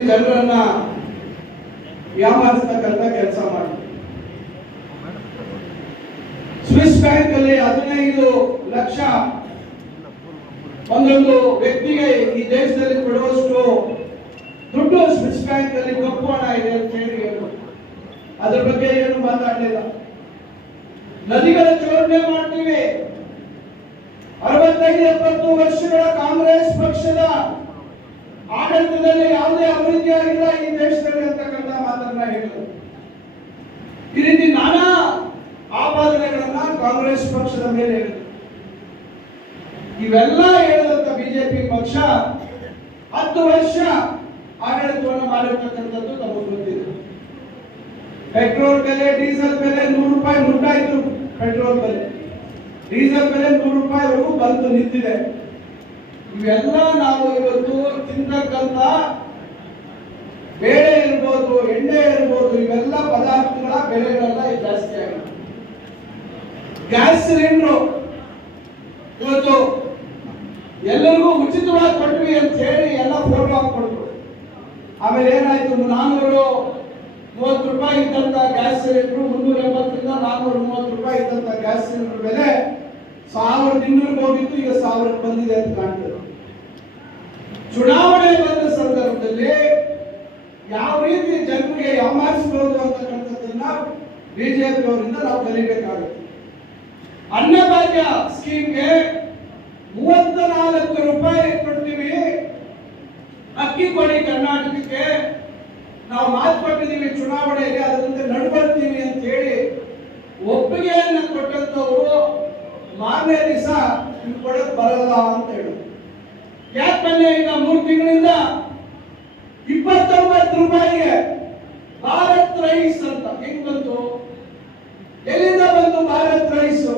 ಜನರನ್ನ ವ್ಯಾಪಾರಿಸ್ತಕ್ಕಂಥ ಕೆಲಸ ಮಾಡಿ. ಸ್ವಿಸ್ ಬ್ಯಾಂಕ್ ಅಲ್ಲಿ ಹದಿನೈದು ಲಕ್ಷ ಒಂದೊಂದು ವ್ಯಕ್ತಿಗೆ ಈ ದೇಶದಲ್ಲಿ ಕೊಡುವಷ್ಟು ದುಡ್ಡು ಸ್ವಿಸ್ ಬ್ಯಾಂಕ್ ಅಲ್ಲಿ ಕಪ್ಪು ಹಣ ಇದೆ ಅಂತ ಹೇಳಿ. ಅದ್ರ ಬಗ್ಗೆ ಏನು ಮಾತಾಡಲಿಲ್ಲ. ನದಿಗಳ ಜೋಡಣೆ ಮಾಡ್ತೀವಿ. ಅರವತ್ತೈದು ಎಪ್ಪತ್ತು ವರ್ಷಗಳ ಕಾಂಗ್ರೆಸ್ ಪಕ್ಷದ ಆಡಳಿತದಲ್ಲಿ ಯಾವುದೇ ಅಭಿವೃದ್ಧಿ ಆಗಿಲ್ಲ, ಈ ದೇಶದಲ್ಲಿ ಅಂತಕ್ಕಂಥ ಮಾತನ್ನ ಹೇಳಿದರು. ಈ ರೀತಿ ನಾನಾ ಆಪಾದನೆಗಳನ್ನ ಕಾಂಗ್ರೆಸ್ ಪಕ್ಷದ ಮೇಲೆ ಹೇಳಿದರು. ಇವೆಲ್ಲ ಹೇಳಿದಂತ ಬಿಜೆಪಿ ಪಕ್ಷ ಹತ್ತು ವರ್ಷ ಆಡಳಿತವನ್ನು ಮಾಡಿರ್ತಕ್ಕಂಥದ್ದು ನಮಗೆ ಗೊತ್ತಿದೆ. ಪೆಟ್ರೋಲ್ ಬೆಲೆ, ಡೀಸೆಲ್ ಬೆಲೆ ನೂರು ರೂಪಾಯಿ ಮುಟ್ಟಾಯ್ತು, ಪೆಟ್ರೋಲ್ ಬೆಲೆ. ಡೀಸೆಲ್ ಬೆಲೆ ನೂರು ರೂಪಾಯಿವರೆಗೂ ಬಂತು, ನಿಂತಿದೆ. ಇವೆಲ್ಲ ನಾವು ಇವತ್ತು ತಿಂತಕ್ಕಂತ ಬೇಳೆ ಇರ್ಬೋದು, ಎಣ್ಣೆ ಇರ್ಬೋದು, ಇವೆಲ್ಲ ಪದಾರ್ಥಗಳ ಬೆಲೆಗಳೆಲ್ಲ ಜಾಸ್ತಿ ಆಗುತ್ತೆ ಗ್ಯಾಸ್ ಸಿಲಿಂಡ್ರು. ಇವತ್ತು ಎಲ್ಲರಿಗೂ ಉಚಿತವಾಗಿ ಕೊಟ್ವಿ ಅಂತ ಹೇಳಿ ಎಲ್ಲ ಫೋಟೋ ಹಾಕೊಟ್ರು ಆಮೇಲೆ ಏನಾಯ್ತು ನಾನ್ನೂರು ಮೂವತ್ತು ರೂಪಾಯಿ ಇದ್ದಂತ ಗ್ಯಾಸ್ ಸಿಲಿಂಡ್ರು, ಮುನ್ನೂರ ಎಂಬತ್ತರಿಂದ ನಾನ್ನೂರ ಮೂವತ್ತು ರೂಪಾಯಿ ಇದ್ದಂತ ಗ್ಯಾಸ್ ಸಿಲಿಂಡರ್ ಬೆಲೆ ಸಾವಿರದ ಇನ್ನೂರಿಗೆ ಹೋಗಿತ್ತು, ಈಗ ಸಾವಿರಕ್ಕೆ ಬಂದಿದೆ ಅಂತ ಕಾಣ್ತದೆ. ಚುನಾವಣೆ ಬಂದ ಸಂದರ್ಭದಲ್ಲಿ ಯಾವ ರೀತಿ ಜನರಿಗೆ ಯಾಮಾರಿಸಬಹುದು ಅಂತಕ್ಕಂಥದ್ದನ್ನ ಬಿಜೆಪಿ ಅವರಿಂದ ನಾವು ಕಲಿಬೇಕಾಗುತ್ತೆ. ಅನ್ನಭಾಗ್ಯ ಸ್ಕೀಮ್ಗೆ ಮೂವತ್ತ ನಾಲ್ಕು ರೂಪಾಯಿ ಕೊಡ್ತೀವಿ. ಅಕ್ಕಿ ಕೊಡಿ ಕರ್ನಾಟಕಕ್ಕೆ. ನಾವು ಮಾತು ಕೊಟ್ಟಿದ್ದೀವಿ ಚುನಾವಣೆಗೆ ಅದರಂತೆ ನಡ್ಬರ್ತೀವಿ ಅಂತ ಹೇಳಿ ಒಪ್ಪಿಗೆಯನ್ನು ಕೊಟ್ಟಂತವರು ಮಾರನೇ ದಿವಸ ಕೊಡಕ್ ಬರಲ್ಲ ಅಂತ ಹೇಳಿ ಯಾಕೆ ಬಂದೆ ಈಗ ಮೂರು ತಿಂಗಳಿಂದ ಇಪ್ಪತ್ತೊಂಬತ್ತು ರೂಪಾಯಿಗೆ ಭಾರತ್ ರೈಸ್ ಅಂತ. ಹೆಂಗ್ ಬಂತು? ಎಲ್ಲಿಂದ ಬಂತು ಭಾರತ್ ರೈಸ್?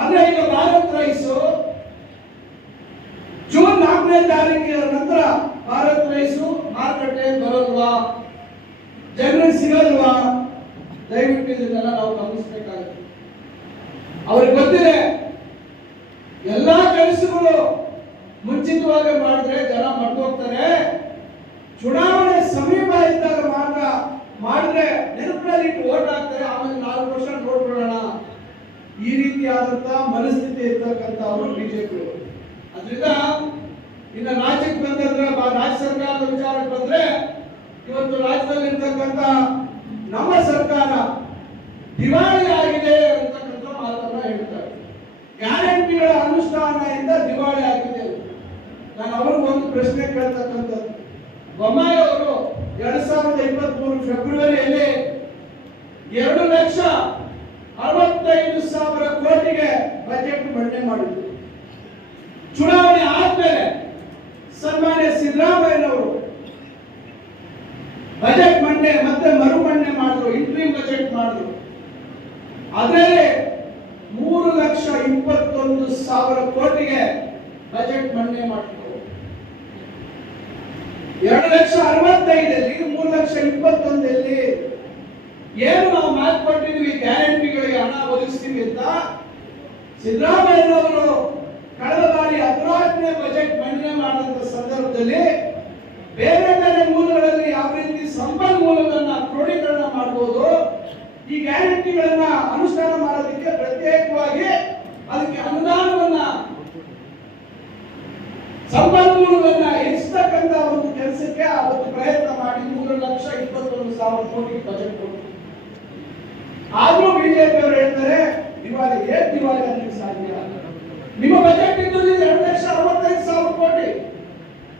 ಅಂದ್ರೆ ಈಗ ಭಾರತ್ ರೈಸ್ ಜೂನ್ ನಾಲ್ಕನೇ ತಾರೀಕಿನ ನಂತರ ಭಾರತ್ ರೈಸ್ ಮಾರುಕಟ್ಟೆ ಬರಲ್ವಾ? ಜನರಿಗೆ ಸಿಗಲ್ವಾ? ದಯವಿಟ್ಟು ಇದನ್ನೆಲ್ಲ ನಾವು ಗಮನಿಸಬೇಕಾಗುತ್ತೆ. ಅವ್ರಿಗೆ ಗೊತ್ತಿದೆ, ಎಲ್ಲಾ ಕೆಲಸಗಳು ಮುಂಚಿತವಾಗಿ ಮಾಡಿದ್ರೆ ಜನ ಮರ್ತೋಗ್ತಾರೆ ಚುನಾವಣೆ ಸಮೀಪ ಇದ್ದಾಗ ಮಾತ್ರ ಮಾಡಿದ್ರೆ ನೆನಪಿನಲ್ಲಿ ಇಟ್ಟು ಓಟ್ ಹಾಕ್ತಾರೆ. ಆಮೇಲೆ ನಾಲ್ಕು ವರ್ಷ ನೋಡ್ಬಿಡೋಣ ಈ ರೀತಿಯಾದಂತ ಮನಸ್ಥಿತಿ ಇರ್ತಕ್ಕಂಥ ಅವರು ಬಿಜೆಪಿ ಅದರಿಂದ ಇನ್ನು ರಾಜ್ಯಕ್ಕೆ ಬಂದ್ರೆ ರಾಜ್ಯ ಸರ್ಕಾರದ ವಿಚಾರಕ್ಕೆ ಬಂದ್ರೆ ಇವತ್ತು ರಾಜ್ಯದಲ್ಲಿ ಇರ್ತಕ್ಕಂಥ ನಮ್ಮ ಸರ್ಕಾರ ದಿವಾಳಿ ಆಗಿದೆ ಅಂತಕ್ಕಂಥ ಮಾತನ್ನ ಹೇಳ್ತಾರೆ. ಗ್ಯಾರಂಟಿಗಳ ಅನುಷ್ಠಾನದಿಂದ ದಿವಾಳಿ ಆಗಿದೆ ಅಂತ. ನಾನು ಅವ್ರಿಗೆ ಒಂದು ಪ್ರಶ್ನೆ ಕೇಳ್ತಕ್ಕಂಥದ್ದು. ಬೊಮ್ಮಾಯಿ ಅವರು ಎರಡ್ ಸಾವಿರದ ಇಪ್ಪತ್ತ್ ಮೂರು ಫೆಬ್ರವರಿಯಲ್ಲಿ ಎರಡು ಲಕ್ಷ ಅರವತ್ತೈದು ಸಾವಿರ ಕೋಟಿಗೆ ಬಜೆಟ್ ಮಂಡನೆ ಮಾಡಿದ್ರು. ಚುನಾವಣೆ ಆದ್ಮೇಲೆ ಸನ್ಮಾನ್ಯ ಸಿದ್ದರಾಮಯ್ಯನವರು ಬಜೆಟ್ ಮಂಡನೆ, ಮತ್ತೆ ಮರು ಮಂಡನೆ ಮಾಡಿದ್ರು ಇಂಟ್ರೀಮ್ ಬಜೆಟ್ ಮಾಡಿದ್ರು. ಅದರಲ್ಲಿ ಮೂರು ಲಕ್ಷ ಇಪ್ಪತ್ತೊಂದು ಸಾವಿರ ಕೋಟಿಗೆ ಬಜೆಟ್ ಮಂಡನೆ ಮಾಡಿದ್ರು. ಎರಡು ಲಕ್ಷ ಅರವತ್ತೈದಲ್ಲಿ ಮೂರು ಲಕ್ಷ ಇಪ್ಪತ್ತೊಂದಲ್ಲಿ ಏನು ನಾವು ಮಾತು ಕೊಟ್ಟಿದ್ವಿ ಗ್ಯಾರಂಟಿಗಳಿಗೆ ಹಣ ಒದಗಿಸ್ತೀವಿ ಅಂತ? ಸಿದ್ದರಾಮಯ್ಯನವರು ಕಳೆದ ಬಾರಿ ಹದಿನಾಲ್ಕನೇ ಬಜೆಟ್ ಮಂಡನೆ ಮಾಡಿದಂತ ಸಂದರ್ಭದಲ್ಲಿ ಬೇರೆ ಬೇರೆ ಮೂಲಗಳಲ್ಲಿ ಯಾವ ರೀತಿ ಸಂಪನ್ಮೂಲಗಳನ್ನ ಕ್ರೋಢೀಕರಣ ಮಾಡಬಹುದು ಈ ಗ್ಯಾರಂಟಿಗಳನ್ನ ಅನುಷ್ಠಾನ ಮಾಡೋದಕ್ಕೆ ಪ್ರತ್ಯೇಕವಾಗಿ ಅದಕ್ಕೆ ಅನುದಾನವನ್ನ ಸಂಪನ್ಮೂಲವನ್ನ ಹೆಚ್ಚತಕ್ಕಂತ ಒಂದು ಕೆಲಸಕ್ಕೆ ಅವತ್ತು ಪ್ರಯತ್ನ ಮಾಡಿ ಮೂರು ಲಕ್ಷ ಇಪ್ಪತ್ತೊಂದು ಸಾವಿರ ಕೋಟಿ ಬಜೆಟ್ ಕೊಟ್ಟು ಆದ್ರೂ ಬಿಜೆಪಿ ಅವರು ಹೇಳ್ತಾರೆ, ಇವಾಗ ಏನ್ ಇವಾಗ ಅಂತ ಸಾಧ್ಯ ನಿಮ್ಮ ಬಜೆಟ್ ಇದ್ದು ಎರಡು ಲಕ್ಷ ಅರವತ್ತೈದು ಸಾವಿರ ಕೋಟಿ.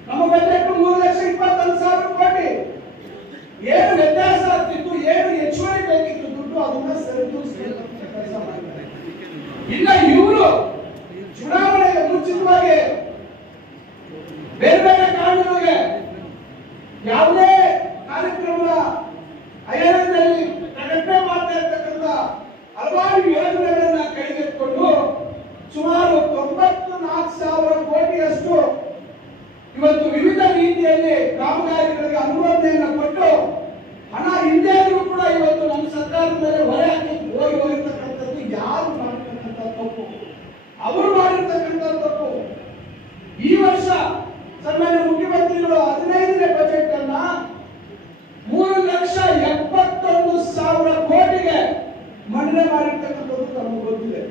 ನಮ್ಮ ಬಜೆಟ್ ಮೂರು ಲಕ್ಷ ಇಪ್ಪತ್ತೊಂದು ಸಾವಿರ ಕೋಟಿ. ಏನು ವ್ಯತ್ಯಾಸ ಆಗ್ತಿತ್ತು, ಏನು ಹೆಚ್ಚುವರಿ ಬೇಕಿತ್ತು ದುಡ್ಡು, ಅದನ್ನ ಸರಿದೂಗಿಸಬೇಕಂತ ಕೆಲಸ ಮಾಡಿದ್ದಾರೆ ಇಲ್ಲ ಇವರು ಚುನಾವಣೆಗೆ ಮುಂಚಿತವಾಗಿ ಬೇರೆ ಬೇರೆ ಕಾರಣಗಳಿಗೆ ಯಾವುದೇ ಕಾರ್ಯಕ್ರಮದ ಅಯನದಲ್ಲಿ ಪ್ರಕಟಣೆ ಮಾಡ್ತಾ ಇರ್ತಕ್ಕಂಥ ಹಲವಾರು ಯೋಜನೆಗಳನ್ನ ಕೈಗೆತ್ತಿಕೊಂಡು ಸುಮಾರು ತೊಂಬತ್ತು ನಾಲ್ಕು ಸಾವಿರ ಕೋಟಿಯಷ್ಟು ಇವತ್ತು ವಿವಿಧ ರೀತಿಯಲ್ಲಿ ಕಾಮಗಾರಿಗಳಿಗೆ ಅನುಮೋದನೆಯನ್ನು ಕೊಟ್ಟು ಹಣ ಹಿಂದೆ ಇದ್ರೂ ಕೂಡ ಇವತ್ತು ನಮ್ಮ ಸರ್ಕಾರದ ಮೇಲೆ ಹೊರೆ ಹಾಕಿ ಹೋಗಿ ಹೋಗಿರ್ತಕ್ಕಂಥದ್ದು ಯಾರು ಮಾಡಿರ್ತಕ್ಕಂಥ ತಪ್ಪು ಅವರು ಮಾಡಿರ್ತಕ್ಕಂಥ ತಪ್ಪು ಈ ವರ್ಷ ಸನ್ಮಾನ್ಯ ಮುಖ್ಯಮಂತ್ರಿಗಳು ಹದಿನೈದನೇ ಬಜೆಟ್ ಅನ್ನ ಮನ್ನಣೆ ಮಾಡಿರ್ತಕ್ಕಂಥದ್ದು ತಮಗೆ ಗೊತ್ತಿದೆ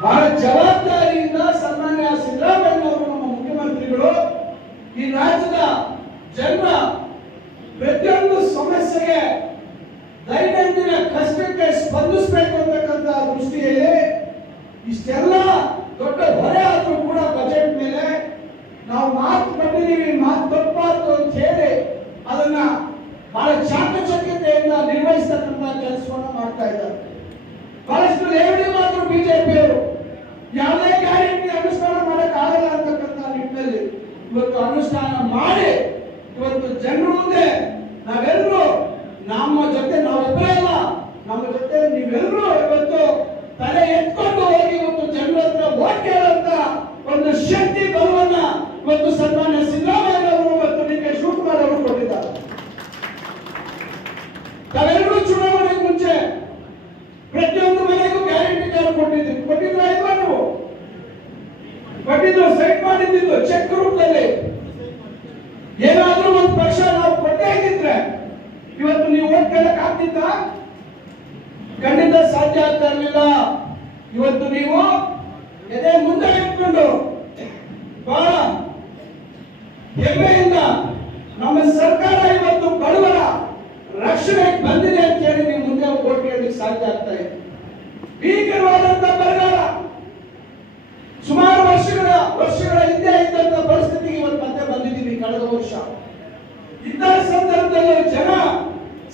ಬಹಳ ಜವಾಬ್ದಾರಿಯಿಂದ ಸನ್ಮಾನ್ಯ ಸಿದ್ದರಾಮಯ್ಯ ಅವರು ನಮ್ಮ ಮುಖ್ಯಮಂತ್ರಿಗಳು ಈ ರಾಜ್ಯದ ಜನರ ಪ್ರತಿಯೊಂದು ಸಮಸ್ಯೆಗೆ ದೈನಂದಿನ ಕಷ್ಟಕ್ಕೆ ಸ್ಪಂದಿಸಬೇಕು ಅಂತಕ್ಕಂಥ ದೃಷ್ಟಿಯಲ್ಲಿ ಇಷ್ಟೆಲ್ಲ ದೊಡ್ಡ ಹೊರೆ ಆದರೂ ಕೂಡ ಬಜೆಟ್ ಮೇಲೆ ನಾವು ಮಾತು ಕೊಟ್ಟಿದ್ದೀವಿ, ಮಾತು ತಪ್ಪಾತು ಅಂತ ಹೇಳಿ ಅದನ್ನ ಬಹಳ ಚಾಕಚಕ್ಯತೆಯಿಂದ ನಿರ್ವಹಿಸ್ತಕ್ಕಂಥ ಕೆಲಸವನ್ನು ಮಾಡ್ತಾ ಇದ್ದಾರೆ. ಬಹಳಷ್ಟು ಲೇವಡಿ ಮಾತ್ರ ಬಿಜೆಪಿಯವರು ಯಾವುದೇ ಗ್ಯಾರಂಟಿ ಅನುಷ್ಠಾನ ಮಾಡಕ್ ಆಗಲ್ಲ ಅಂತಕ್ಕಂಥ ನಿಟ್ಟಿನಲ್ಲಿ ಇವತ್ತು ಅನುಷ್ಠಾನ ಮಾಡಿ ಇವತ್ತು ಜನರ ಮುಂದೆ ನಾವೆಲ್ಲರೂ ನಮ್ಮ ಜೊತೆ ನಾವೊಬ್ಬರೇ ಅಲ್ಲ ನಮ್ಮ ಜೊತೆ ನೀವೆಲ್ಲರೂ ಇವತ್ತು ತಲೆ ಎತ್ಕೊಂಡು ಹೋಗಿ ಇವತ್ತು ಜನರ ಹತ್ರ ಓಟ್ ಕೇಳುವಂತ ಒಂದು ಶಕ್ತಿ ಬಲವನ್ನ ಇವತ್ತು ಸನ್ಮಾನ್ಯ ಸಿದ್ದರಾಮಯ್ಯ ಅವರು ಮತ್ತು ಡಿ ಕೆ ಶಿವಕುಮಾರ್ ಅವರು ಕೊಟ್ಟಿದ್ದಾರೆ ತಾವೆಲ್ಲರೂ ಚುನಾವಣೆಗೆ ಮುಂಚೆ ಪ್ರತಿಯೊಂದು ಮನೆಗೂ ಗ್ಯಾರಂಟಿ ಕಾರ್ಡ್ ಕೊಟ್ಟಿದ್ರಿ ಕೊಟ್ಟಿದ್ರ ಇಲ್ವಾ ನೀವು? ಕೊಟ್ಟಿದ್ದು ಸೈಟ್ ಮಾಡಿದ್ದು ಚೆಕ್ ರೂಪದಲ್ಲಿ ಏನಾದ್ರೂ ಒಂದು ಪಕ್ಷ ನಾವು ಕೊಟ್ಟೇ ಆಗಿದ್ರೆ ಇವತ್ತು ನೀವು ಓಟ್ ಕೇಳಕ್ ಆಗ್ತಿತ್ತ? ಖಂಡಿತ ಸಾಧ್ಯ ಆಗ್ತಾ ಇರಲಿಲ್ಲ. ಇವತ್ತು ನೀವು ಎದೆ ಮುಂದೆ ಇಟ್ಕೊಂಡು ಬಹಳ ಹೆಮ್ಮೆಯಿಂದ ನಮ್ಮ ಸರ್ಕಾರ ಇವತ್ತು ಬಡವರ ರಕ್ಷಣೆಗೆ ಬಂದಿದೆ ಅಂತ ಹೇಳಿ ನೀವು ಮುಂದೆ ಓಟ್ ಕೇಳಲಿಕ್ಕೆ ಸಾಧ್ಯ ಆಗ್ತಾ ಇದೆ ಭೀಕರವಾದಂತ ಬರಗಾಲ ಸುಮಾರು ವರ್ಷಗಳ ವರ್ಷಗಳ ಹಿಂದೆ ಇದ್ದಂತ ಪರಿಸ್ಥಿತಿಗೆ ಇವತ್ತು ಮತ್ತೆ ಬಂದಿದ್ದೀವಿ ಕಳೆದ ವರ್ಷ ಇದ್ದ ಸಂದರ್ಭದಲ್ಲಿ ಜನ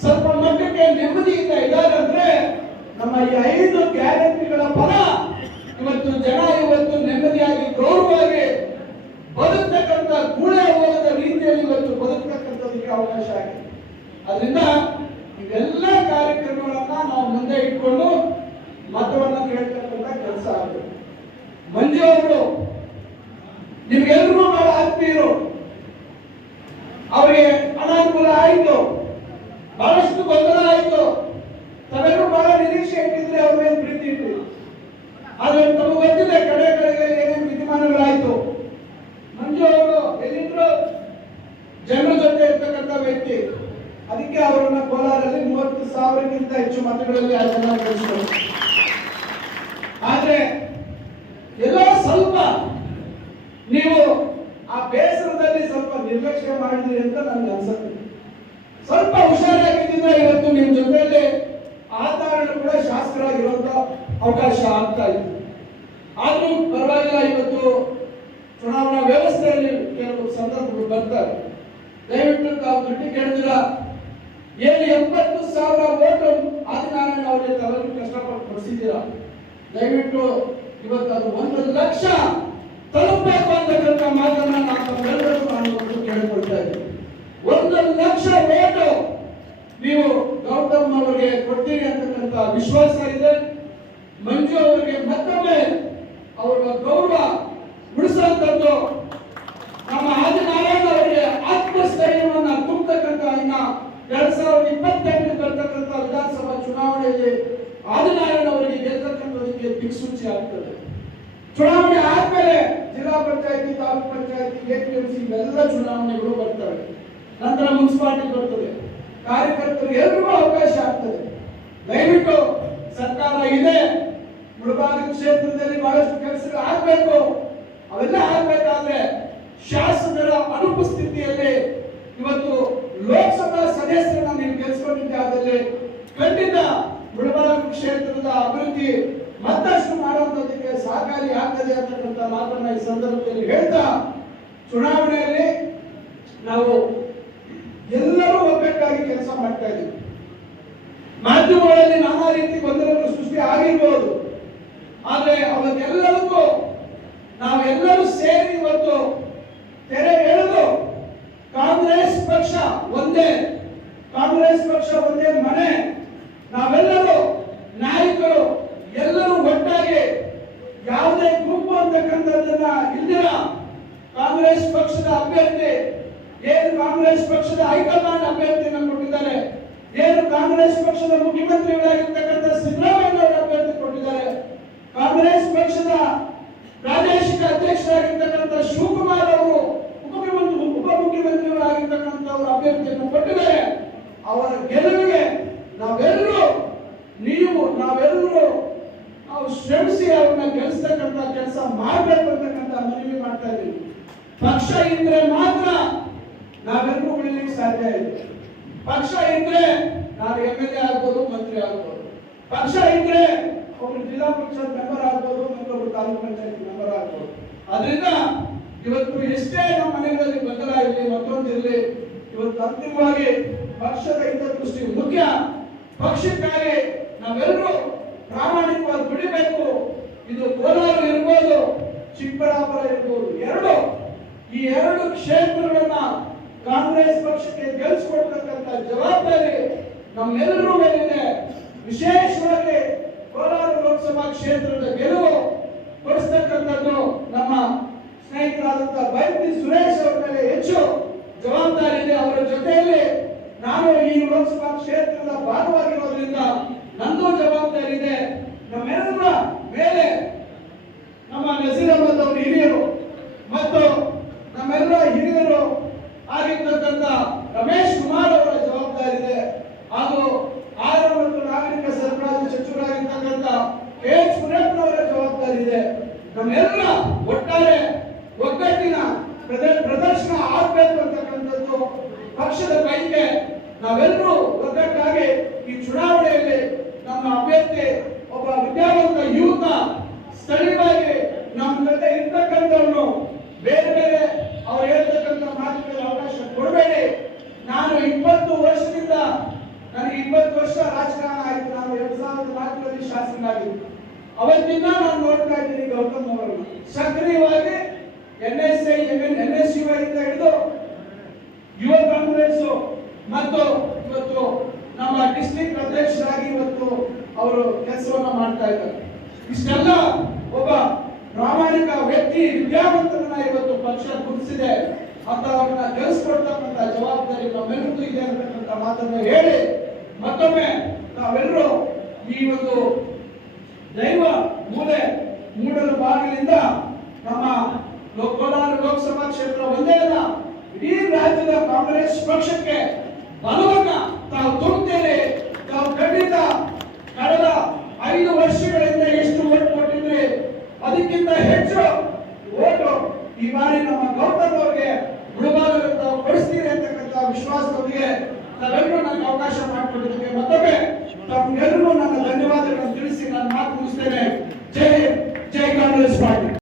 ಸ್ವಲ್ಪ ಮಟ್ಟಕ್ಕೆ ನೆಮ್ಮದಿಯಿಂದ ಇದ್ದಾರೆ ಅಂದ್ರೆ ನಮ್ಮ ಈ ಐದು ಗ್ಯಾರಂಟಿಗಳ ಫಲ ಇವತ್ತು ಜನ ಇವತ್ತು ನೆಮ್ಮದಿಯಾಗಿ ಗೌರವವಾಗಿ ಬದುಕ್ತಕ್ಕಂಥ ಕೂಳೆ ಹೋಗದ ರೀತಿಯಲ್ಲಿ ಇವತ್ತು ಬದುಕ್ತಕ್ಕಂಥದಕ್ಕೆ ಅವಕಾಶ ಆಗಿದೆ ಅದರಿಂದ ಇವೆಲ್ಲ ಕಾರ್ಯಕ್ರಮಗಳನ್ನ ನಾವು ಮುಂದೆ ಇಟ್ಕೊಂಡು ಮತವನ್ನ ಕೇಳ್ತಕ್ಕಂಥ ಕೆಲಸ ಆಗಬೇಕು ಮಂಜು ಅವರು ನಿಮ್ಗೆಲ್ರಿಗೂ ಬಹಳ ಆತ್ಮೀಯರು, ಅವರಿಗೆ ಅನಾನುಕೂಲ ಆಯಿತು, ಬಹಳಷ್ಟು ಗೊಂದಲ ಆಯಿತು. ತಮಗೂ ಬಹಳ ನಿರೀಕ್ಷೆ ಇಟ್ಟಿದ್ರೆ ಅವ್ರ ಮೇಲೆ ಪ್ರೀತಿ ಇಟ್ಟು ಆದ್ರೆ ತಮಗೆ ಗೊತ್ತಿದೆ ಕಡೆ ಕಡೆಗೆ ಏನೇನು ವಿದ್ಯಮಾನಗಳಾಯ್ತು. ಮಂಜು ಅವರು ಎಲ್ಲಿದ್ರು ಜನರ ಜೊತೆ ಇರ್ತಕ್ಕಂಥ ವ್ಯಕ್ತಿ. ಅದಕ್ಕೆ ಅವರನ್ನ ಕೋಲಾರಲ್ಲಿ ಮೂವತ್ತು ಸಾವಿರಕ್ಕಿಂತ ಹೆಚ್ಚು ಮತಗಳಲ್ಲಿ ಅದನ್ನ ಜನ ಗೆಲ್ಲಿಸಿದ್ರು ಆದ್ರೆ ಎಲ್ಲೋ ಸ್ವಲ್ಪ ನೀವು ಆ ಬೇಸರದಲ್ಲಿ ಸ್ವಲ್ಪ ನಿರ್ಲಕ್ಷ್ಯ ಮಾಡಿದ್ರಿ ಅಂತ ನನ್ಗೆ ಅನ್ಸುತ್ತೆ. ಸ್ವಲ್ಪ ಹುಷಾರಾಗಿದ್ದಿದ್ರೆ ಇವತ್ತು ನಿಮ್ ಜೊತೆಯಲ್ಲಿ ಆಧಾರಣ ಕೂಡ ಶಾಸಕರಾಗಿರುವಂತ ಅವಕಾಶ ಆಗ್ತಾ ಇತ್ತು ಆದ್ರೂ ಪರವಾಗಿಲ್ಲ, ಇವತ್ತು ಚುನಾವಣಾ ವ್ಯವಸ್ಥೆಯಲ್ಲಿ ಕೆಲವು ಸಂದರ್ಭಗಳು ಬರ್ತಾರೆ ದಯವಿಟ್ಟು ತಾವು ದುಡ್ಡು ಕೇಳಿದಿರ ಏನು ಎಂಬತ್ತು ಸಾವಿರ ಓಟು ನಾನು ಅವರಿಗೆ ತಾವೆಲ್ಲರೂ ಕಷ್ಟಪಟ್ಟು ಕೊಡಿಸಿದ್ದೀರಾ? ದಯವಿಟ್ಟು ಇವತ್ತು ಅದು ಒಂದು ಲಕ್ಷ ತಲುಪಬೇಕು ಅಂತಕ್ಕಂಥ ಮಾತನ್ನ ನಾನು ನಾನು ಕೇಳಿಕೊಳ್ತಾ ಇದ್ದೀನಿ. ಒಂದು ಲಕ್ಷ ಓಟು ನೀವು ಗೌತಮ್ ಅವರಿಗೆ ಕೊಡ್ತೀರಿ ಅಂತಕ್ಕಂಥ ವಿಶ್ವಾಸ ಇದೆ. ಮಂಜು ಅವರಿಗೆ ಮತ್ತೊಮ್ಮೆ ಅವರ ಗೌರವ ಉಳಿಸುವಂಥದ್ದು ನಮ್ಮ ಆದಿನಾರಾಯಣ ಅವರಿಗೆ ಆತ್ಮಸ್ಥೈರ್ಯವನ್ನ ತುಂಬತಕ್ಕಂಥ ಇನ್ನ ಎರಡ್ ಸಾವಿರದ ಇಪ್ಪತ್ತೆಂಟು ಬರ್ತಕ್ಕಂಥ ವಿಧಾನಸಭಾ ಚುನಾವಣೆಯಲ್ಲಿ ಆದಿನಾರಾಯಣ ಅವರಿಗೆ ಗೆಲ್ತಕ್ಕಂಥದಕ್ಕೆ ದಿಕ್ಸೂಚಿ ಆಗ್ತದೆ. ಚುನಾವಣೆ ಆದ್ಮೇಲೆ ಜಿಲ್ಲಾ ಪಂಚಾಯತಿ, ತಾಲೂಕು ಪಂಚಾಯತಿ ಸಿ ಇವೆಲ್ಲ ಚುನಾವಣೆಗಳು ಬರ್ತವೆ. ನಂತರ ಮುನ್ಸಿಪಾಲಿಟಿ ಬರ್ತದೆ. ಕಾರ್ಯಕರ್ತರು ಎಲ್ರಿಗೂ ಅವಕಾಶ ಆಗ್ತದೆ. ದಯವಿಟ್ಟು ಸರ್ಕಾರ ಇದೆ. ಮುಳಬಾಗ ಕ್ಷೇತ್ರದಲ್ಲಿ ಬಹಳಷ್ಟು ಕೆಲಸಗಳು ಆಗ್ಬೇಕು. ಅವೆಲ್ಲ ಆಗ್ಬೇಕಾದ್ರೆ ಶಾಸಕರ ಅನುಪಸ್ಥಿತಿಯಲ್ಲಿ ಇವತ್ತು ಲೋಕಸಭಾ ಸದಸ್ಯರನ್ನ ನೀವು ಗೆಲ್ಸ್ಕೊಂಡಿದ್ದಾಗಲ್ಲಿ ಖಂಡಿತ ಮುಳಬಾಗ ಕ್ಷೇತ್ರದ ಅಭಿವೃದ್ಧಿ ಮತ್ತಷ್ಟು ಮಾಡುವಂತದಕ್ಕೆ ಸಹಕಾರಿ ಆಗ್ತದೆ ಅಂತಕ್ಕಂಥ ಮಾತನ್ನ ಈ ಸಂದರ್ಭದಲ್ಲಿ ಹೇಳ್ತಾ, ಚುನಾವಣೆಯಲ್ಲಿ ನಾವು ಎಲ್ಲರೂ ಒಗ್ಗಟ್ಟಾಗಿ ಕೆಲಸ ಮಾಡ್ತಾ ಇದ್ದೀವಿ. ಮಾಧ್ಯಮಗಳಲ್ಲಿ ನಾನಾ ರೀತಿ ಗೊಂದಲಗಳು ಸೃಷ್ಟಿ ಆಗಿರ್ಬೋದು. ಆದ್ರೆ ಅವಕ್ಕೆಲ್ಲದಕ್ಕೂ ನಾವೆಲ್ಲರೂ ಸೇರಿ ಇವತ್ತು ತೆರೆ ಎಳೆದು ಕಾಂಗ್ರೆಸ್ ಪಕ್ಷ ಒಂದೇ, ಕಾಂಗ್ರೆಸ್ ಪಕ್ಷ ಒಂದೇ ಮನೆ. ನಾವೆಲ್ಲರೂ ನಾಯಕರು ಎಲ್ಲರೂ ಒಟ್ಟಾಗಿ ಯಾವುದೇ ಗುಂಪು ಅಂತಕ್ಕಂಥದ್ದನ್ನ ಇಲ್ಲಿನ ಕಾಂಗ್ರೆಸ್ ಪಕ್ಷದ ಅಭ್ಯರ್ಥಿ, ಏನು ಕಾಂಗ್ರೆಸ್ ಪಕ್ಷದ ಹೈಕಮಾಂಡ್ ಅಭ್ಯರ್ಥಿಯನ್ನು ಕೊಟ್ಟಿದ್ದಾರೆ, ಏನು ಕಾಂಗ್ರೆಸ್ ಪಕ್ಷದ ಮುಖ್ಯಮಂತ್ರಿಗಳಾಗಿರ್ತಕ್ಕಂಥ ಸಿದ್ದರಾಮಯ್ಯ ಅವರ ಅಭ್ಯರ್ಥಿ ಕೊಟ್ಟಿದ್ದಾರೆ, ಕಾಂಗ್ರೆಸ್ ಪಕ್ಷದ ಪ್ರಾದೇಶಿಕ ಅಧ್ಯಕ್ಷರಾಗಿರ್ತಕ್ಕಂಥ ಶಿವಕುಮಾರ್ ಅವರು ಉಪಮುಖ್ಯಮಂತ್ರಿ ಉಪಮುಖ್ಯಮಂತ್ರಿಗಳಾಗಿರ್ತಕ್ಕಂಥ ಅವರ ಅಭ್ಯರ್ಥಿಯನ್ನು ಕೊಟ್ಟಿದ್ದಾರೆ. ಅವರ ಗೆಲುವಿಗೆ ನಾವೆಲ್ಲರೂ ನೀವು ಮಾಡಬೇಕು ಅಂತಕ್ಕಂಥ ಮನವಿ ಮಾಡ್ತಾ ಇದ್ದೀವಿ. ಪಕ್ಷ ಇದ್ರೆ ಮಾತ್ರ ನಾವೆಲ್ಲರೂ ಉಳಿಲಿಕ್ಕೆ ಸಾಧ್ಯ ಇದೆ. ಪಕ್ಷ ಇದ್ರೆ ನಾನು ಎಂ ಎಲ್ ಎ ಆಗ್ಬೋದು, ಮಂತ್ರಿ ಆಗ್ಬೋದು. ಪಕ್ಷ ಇದ್ರೆ ಒಬ್ರು ಜಿಲ್ಲಾ ಪಕ್ಷದ ಮೆಂಬರ್ ಆಗ್ಬೋದು, ಮತ್ತೊಬ್ರು ತಾಲೂಕು ಪಂಚಾಯತ್ ಮೆಂಬರ್ ಆಗ್ಬೋದು. ಅದರಿಂದ ಇವತ್ತು ಎಷ್ಟೇ ನಮ್ಮ ಮನೆಗಳಲ್ಲಿ ಗೊಂದಲ ಇರಲಿ, ಮತ್ತೊಂದು ಇರಲಿ, ಇವತ್ತು ಅಂತಿಮವಾಗಿ ಪಕ್ಷದ ಹಿತದೃಷ್ಟಿ ಮುಖ್ಯ. ಪಕ್ಷಕ್ಕಾಗಿ ನಾವೆಲ್ಲರೂ ಪ್ರಾಮಾಣಿಕವಾಗಿ ದುಡಿಬೇಕು. ಇದು ಕೋಲಾರ ಇರ್ಬೋದು, ಚಿಕ್ಕಬಳ್ಳಾಪುರ ಇರ್ಬೋದು. ಎರಡು, ಈ ಎರಡು ಕ್ಷೇತ್ರಗಳನ್ನ ಕಾಂಗ್ರೆಸ್ ಪಕ್ಷಕ್ಕೆ ಗೆಲ್ಲಿಸ್ಕೊಡ್ತಕ್ಕಂಥ ಜವಾಬ್ದಾರಿ ನಮ್ಮೆಲ್ಲರೂ ಮೇಲಿದೆ. ವಿಶೇಷವಾಗಿ ಕೋಲಾರ ಲೋಕಸಭಾ ಕ್ಷೇತ್ರದ ಗೆಲುವು ಕೊಡಿಸ್ತಕ್ಕಂಥದ್ದು ನಮ್ಮ ಸ್ನೇಹಿತರಾದಂಥ ಬೈತಿ ಸುರೇಶ್ ಅವರ ಮೇಲೆ ಹೆಚ್ಚು ಜವಾಬ್ದಾರಿ ಇದೆ. ಅವರ ಜೊತೆಯಲ್ಲಿ ನಾನು ಈ ಲೋಕಸಭಾ ಕ್ಷೇತ್ರದ ಭಾಗವಾಗಿರೋದ್ರಿಂದ ನಂದು ಜವಾಬ್ದಾರಿ ಇದೆ. ನಮ್ಮೆಲ್ಲರ ಮೇಲೆ ನಮ್ಮ ನಸೀರ್ ಅಹಮದ್ ಅವರು ಹಿರಿಯರು ಮತ್ತು ನಮ್ಮೆಲ್ಲರ ಹಿರಿಯರು ಆಗಿರ್ತಕ್ಕಂಥ ರಮೇಶ್ ಕುಮಾರ್ ಅವರ ಜವಾಬ್ದಾರಿ ಇದೆ ಹಾಗೂ ಆಹಾರ ಮತ್ತು ನಾಗರಿಕ ಸರಬರಾಜು ಸಚಿವರಾಗಿರ್ತಕ್ಕಂಥ ಕೆ ಎಚ್ ಮುನಿಯಪ್ಪನವರ ಜವಾಬ್ದಾರಿ ಇದೆ ನಮ್ಮೆಲ್ಲ ಒಟ್ಟಾರೆ ಒಗ್ಗಟ್ಟಿನ ಪ್ರದ- ಪ್ರದರ್ಶನ ಆಗ್ಬೇಕು ಅಂತಕ್ಕಂಥದ್ದು ಪಕ್ಷದ ಕೈಗೆ ನಾವೆಲ್ಲರೂ ಒಗ್ಗಟ್ಟಾಗಿ ಈ ಚುನಾವಣೆಯಲ್ಲಿ ನಮ್ಮ ಅಭ್ಯರ್ಥಿ ಒಬ್ಬ ವಿದ್ಯಾವಂತ ಯುವಕ ಸ್ಥಳೀಯವಾಗಿ ನಮ್ಮ ಜೊತೆ ಇರ್ತಕ್ಕಂಥವ್ನು ಬೇರೆ ಬೇರೆ ಅವ್ರು ಹೇಳ್ತಕ್ಕಂಥ ಮಾತುಗಳಿಗೆ ಅವಕಾಶ ಕೊಡಬೇಡಿ ನಾನು ಇಪ್ಪತ್ತು ವರ್ಷದಿಂದ ನನಗೆ ಇಪ್ಪತ್ತು ವರ್ಷ ರಾಜಕಾರಣ ಆಯ್ತು ನಾನು ಎರಡ್ ಸಾವಿರದ ನಾಲ್ಕರಲ್ಲಿ ಶಾಸಕನಾಗಿದ್ದು ಅವತ್ತಿನ ನಾನು ನೋಡ್ತಾ ಇದ್ದೀನಿ ಗೌತಮ್ ಅವರನ್ನು. ಸಕ್ರಿಯವಾಗಿ N S I N S U ಇಂದ ಹಿಡಿದು ಯುವ ಕಾಂಗ್ರೆಸ್ ಮತ್ತು ಇವತ್ತು ನಮ್ಮ ಡಿಸ್ಟ್ರಿಕ್ಟ್ ಅಧ್ಯಕ್ಷರಾಗಿ ಇವತ್ತು ಅವರು ಕೆಲಸವನ್ನ ಮಾಡ್ತಾ ಇದ್ದಾರೆ. ಇಷ್ಟೆಲ್ಲ ಒಬ್ಬ ಪ್ರಾಮಾಣಿಕ ವ್ಯಕ್ತಿ ವಿದ್ಯಾವಂತರನ್ನ ಇವತ್ತು ಪಕ್ಷ ಗುರುತಿಸಿದೆ. ಅಂತವರನ್ನ ಗೆಲ್ಲಿಸ್ಕೊಡ್ತಕ್ಕಂಥ ಜವಾಬ್ದಾರಿ ನಮ್ಮೆಲ್ಲರಿಗೂ ಇದೆ ಅಂತಕ್ಕಂಥ ಮಾತನ್ನು ಹೇಳಿ ಮತ್ತೊಮ್ಮೆ ನಾವೆಲ್ಲರೂ ಈ ಒಂದು ದೈವ ಮೂಲೆ ಮೂಡಲ ಬಾಗಿಲಿಂದ ನಮ್ಮ ಕೋಲಾರ ಲೋಕಸಭಾ ಕ್ಷೇತ್ರ ಒಂದೇ ಅಲ್ಲ, ಇಡೀ ರಾಜ್ಯದ ಕಾಂಗ್ರೆಸ್ ಪಕ್ಷಕ್ಕೆ ಬಲವನ್ನ